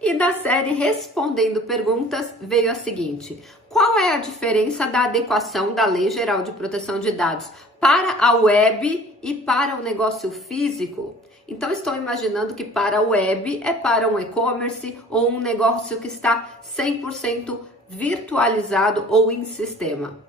E da série Respondendo Perguntas veio a seguinte: qual é a diferença da adequação da Lei Geral de Proteção de Dados para a web e para o negócio físico? Então, estou imaginando que para a web é para um e-commerce ou um negócio que está 100% virtualizado ou em sistema.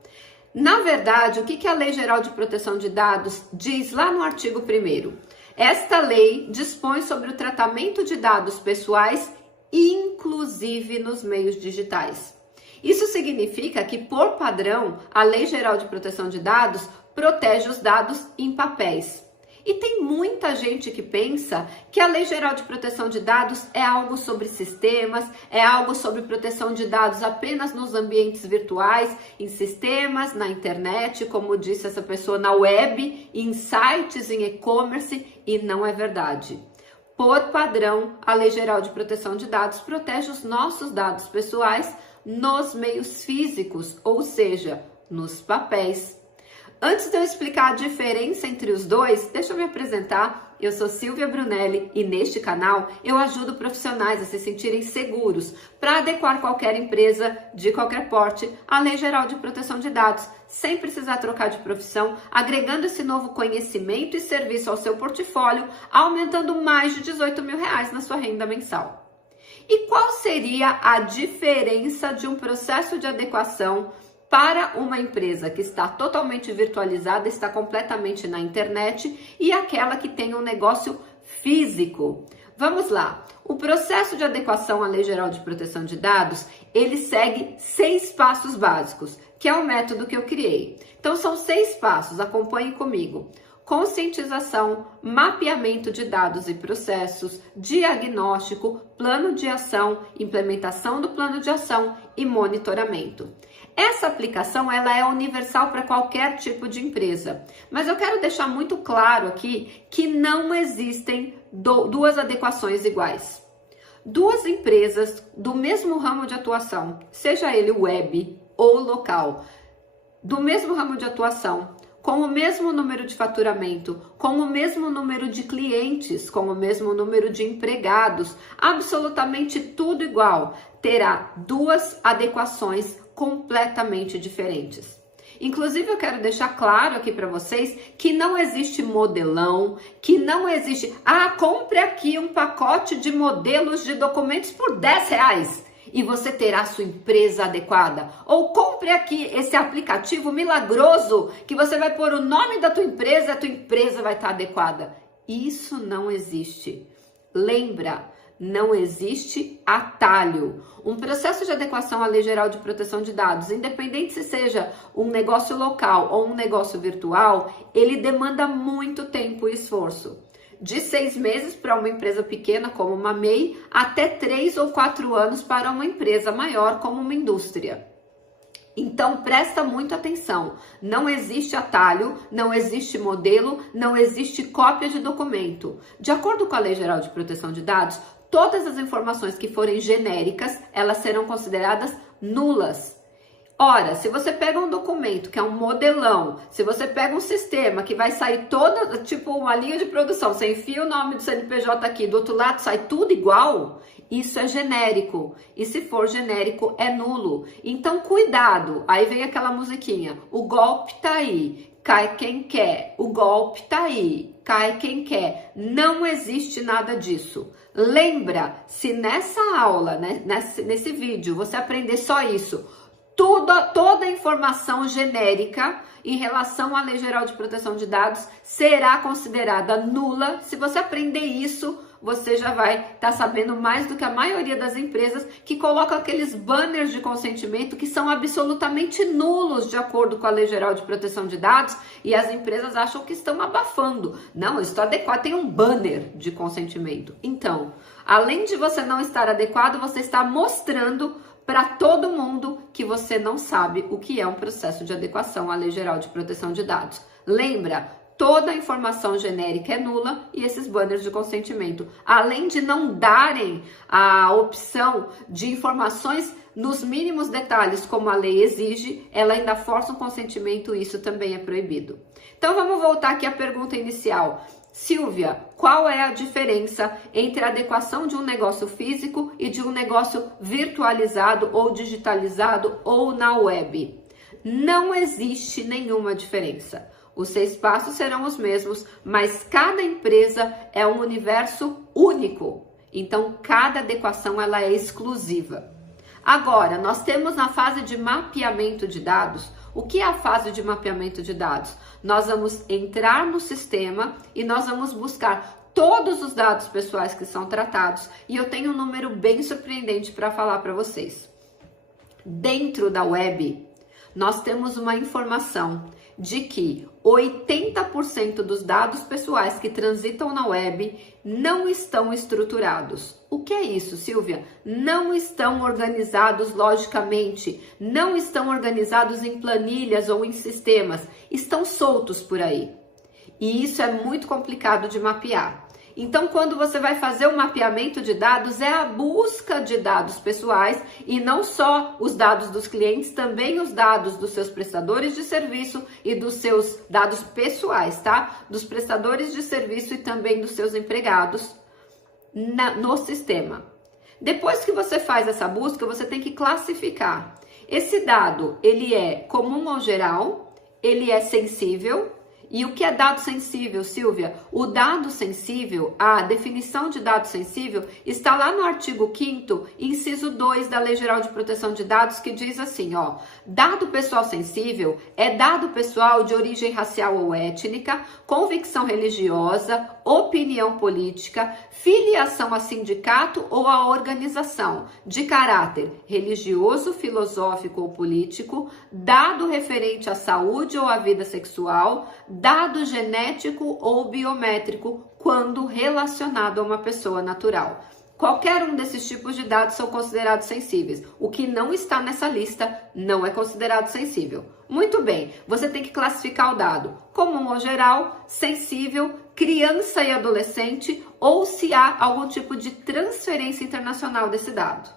Na verdade, o que a Lei Geral de Proteção de Dados diz lá no artigo 1º? Esta lei dispõe sobre o tratamento de dados pessoais, inclusive nos meios digitais. Isso significa que, por padrão, a Lei Geral de Proteção de Dados protege os dados em papéis. E tem muita gente que pensa que a Lei Geral de Proteção de Dados é algo sobre sistemas, é algo sobre proteção de dados apenas nos ambientes virtuais, em sistemas, na internet, como disse essa pessoa, na web, em sites, em e-commerce, e não é verdade. Por padrão, a Lei Geral de Proteção de Dados protege os nossos dados pessoais nos meios físicos, ou seja, nos papéis. Antes de eu explicar a diferença entre os dois, deixa eu me apresentar. Eu sou Silvia Brunelli e neste canal eu ajudo profissionais a se sentirem seguros para adequar qualquer empresa de qualquer porte à Lei Geral de Proteção de Dados, sem precisar trocar de profissão, agregando esse novo conhecimento e serviço ao seu portfólio, aumentando mais de R$18 mil na sua renda mensal. E qual seria a diferença de um processo de adequação para uma empresa que está totalmente virtualizada, está completamente na internet, e aquela que tem um negócio físico? Vamos lá. O processo de adequação à Lei Geral de Proteção de Dados, ele segue 6 passos básicos, que é o método que eu criei. Então, são 6 passos, acompanhe comigo. Conscientização, mapeamento de dados e processos, diagnóstico, plano de ação, implementação do plano de ação e monitoramento. Essa aplicação ela é universal para qualquer tipo de empresa, mas eu quero deixar muito claro aqui que não existem duas adequações iguais. Duas empresas do mesmo ramo de atuação, seja ele web ou local, do mesmo ramo de atuação, com o mesmo número de faturamento, com o mesmo número de clientes, com o mesmo número de empregados, absolutamente tudo igual, terá duas adequações completamente diferentes. Inclusive, eu quero deixar claro aqui para vocês que não existe modelão, que não existe, compre aqui um pacote de modelos de documentos por R$10 e você terá sua empresa adequada. Ou compre aqui esse aplicativo milagroso que você vai pôr o nome da tua empresa e a tua empresa vai estar adequada. Isso não existe. Lembra? Não existe atalho. Um processo de adequação à Lei Geral de Proteção de Dados, independente se seja um negócio local ou um negócio virtual, ele demanda muito tempo e esforço. De 6 meses para uma empresa pequena como uma MEI, até 3 ou 4 anos para uma empresa maior como uma indústria. Então, presta muita atenção. Não existe atalho, não existe modelo, não existe cópia de documento. De acordo com a Lei Geral de Proteção de Dados, todas as informações que forem genéricas, elas serão consideradas nulas. Ora, se você pega um documento que é um modelão, se você pega um sistema que vai sair toda, tipo uma linha de produção, você enfia o nome do CNPJ aqui, do outro lado sai tudo igual, isso é genérico. E se for genérico, é nulo. Então, cuidado. Aí vem aquela musiquinha, o golpe tá aí. Cai quem quer, o golpe tá aí, cai quem quer. Não existe nada disso. Lembra, se nessa aula, né, nesse vídeo, você aprender só isso, toda a informação genérica em relação à Lei Geral de Proteção de Dados será considerada nula. Se você aprender isso, você já vai estar sabendo mais do que a maioria das empresas que colocam aqueles banners de consentimento que são absolutamente nulos de acordo com a Lei Geral de Proteção de Dados, e as empresas acham que estão abafando. Não, eu estou adequado, tem um banner de consentimento. Então, além de você não estar adequado, você está mostrando para todo mundo que você não sabe o que é um processo de adequação à Lei Geral de Proteção de Dados. Lembra? Toda a informação genérica é nula e esses banners de consentimento, além de não darem a opção de informações nos mínimos detalhes, como a lei exige, ela ainda força um consentimento e isso também é proibido. Então vamos voltar aqui à pergunta inicial. Silvia, qual é a diferença entre a adequação de um negócio físico e de um negócio virtualizado ou digitalizado ou na web? Não existe nenhuma diferença. Os 6 passos serão os mesmos, mas cada empresa é um universo único. Então, cada adequação ela é exclusiva. Agora, nós temos na fase de mapeamento de dados. O que é a fase de mapeamento de dados? Nós vamos entrar no sistema e nós vamos buscar todos os dados pessoais que são tratados. E eu tenho um número bem surpreendente para falar para vocês. Dentro da web, nós temos uma informação de que 80% dos dados pessoais que transitam na web não estão estruturados. O que é isso, Silvia? Não estão organizados logicamente, não estão organizados em planilhas ou em sistemas, estão soltos por aí. E isso é muito complicado de mapear. Então, quando você vai fazer o mapeamento de dados, é a busca de dados pessoais e não só os dados dos clientes, também os dados dos seus prestadores de serviço e dos seus dados pessoais, tá? Dos prestadores de serviço e também dos seus empregados no sistema. Depois que você faz essa busca, você tem que classificar. Esse dado, ele é comum ou geral, ele é sensível. E o que é dado sensível, Silvia? O dado sensível, a definição de dado sensível, está lá no artigo 5º, inciso 2 da Lei Geral de Proteção de Dados, que diz assim, ó, dado pessoal sensível é dado pessoal de origem racial ou étnica, convicção religiosa, opinião política, filiação a sindicato ou a organização, de caráter religioso, filosófico ou político, dado referente à saúde ou à vida sexual, dado genético ou biométrico quando relacionado a uma pessoa natural. Qualquer um desses tipos de dados são considerados sensíveis. O que não está nessa lista não é considerado sensível. Muito bem, você tem que classificar o dado comum ou geral, sensível, criança e adolescente ou se há algum tipo de transferência internacional desse dado.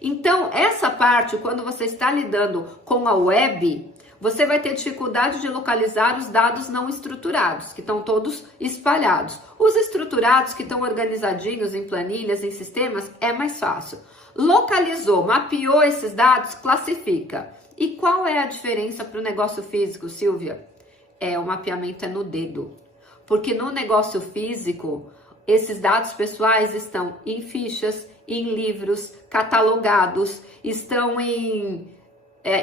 Então, essa parte, quando você está lidando com a web, você vai ter dificuldade de localizar os dados não estruturados, que estão todos espalhados. Os estruturados, que estão organizadinhos em planilhas, em sistemas, é mais fácil. Localizou, mapeou esses dados, classifica. E qual é a diferença para o negócio físico, Silvia? O mapeamento é no dedo. Porque no negócio físico, esses dados pessoais estão em fichas, em livros, catalogados, estão em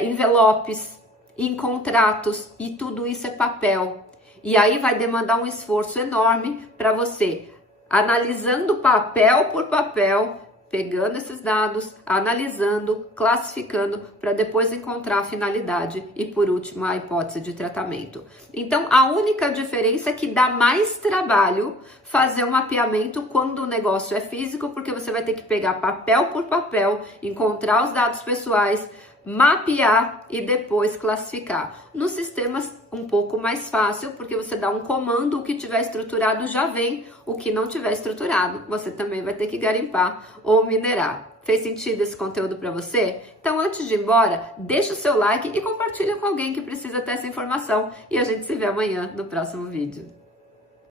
envelopes, em contratos, e tudo isso é papel. E aí vai demandar um esforço enorme para você, analisando papel por papel, pegando esses dados, analisando, classificando, para depois encontrar a finalidade e, por último, a hipótese de tratamento. Então, a única diferença é que dá mais trabalho fazer um mapeamento quando o negócio é físico, porque você vai ter que pegar papel por papel, encontrar os dados pessoais, mapear e depois classificar. Nos sistemas um pouco mais fácil, porque você dá um comando, o que tiver estruturado já vem, o que não tiver estruturado, você também vai ter que garimpar ou minerar. Fez sentido esse conteúdo para você? Então, antes de ir embora, deixa o seu like e compartilha com alguém que precisa ter essa informação. E a gente se vê amanhã no próximo vídeo.